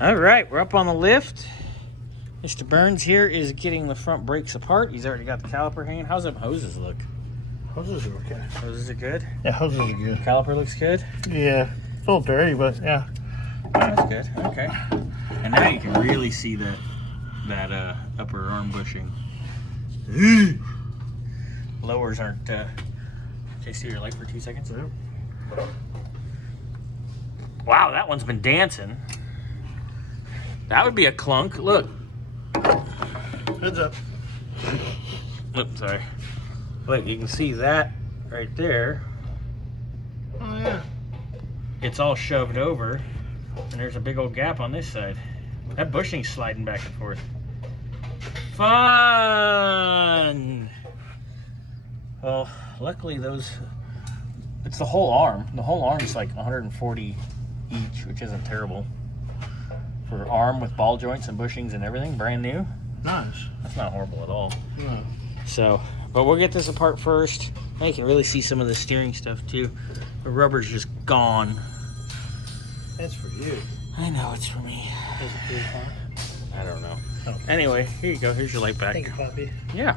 All right, we're up on the lift. Mr. Burns here is getting the front brakes apart. He's already got the caliper hanging. How's them hoses look? Hoses are okay. Hoses are good? Yeah, hoses are good. Caliper looks good? Yeah, it's a little dirty, but yeah. That's good. Okay. And now you can really see that upper arm bushing. Lowers aren't. Can you see your light for 2 seconds? Wow, that one's been dancing. That would be a clunk. Look. Heads up. Oops, sorry. Look, you can see that right there. Oh yeah. It's all shoved over, and there's a big old gap on this side. That bushing's sliding back and forth. Fun! Well, luckily it's the whole arm. The whole arm's like 140 each, which isn't terrible. For arm with ball joints and bushings and everything, brand new. Nice. That's not horrible at all. No. So, but we'll get this apart first. Now you can really see some of the steering stuff too. The rubber's just gone. That's for you. I know it's for me. Is it good, huh? I don't know. Oh. Anyway, here you go. Here's your light back. Thank you, Poppy. Yeah.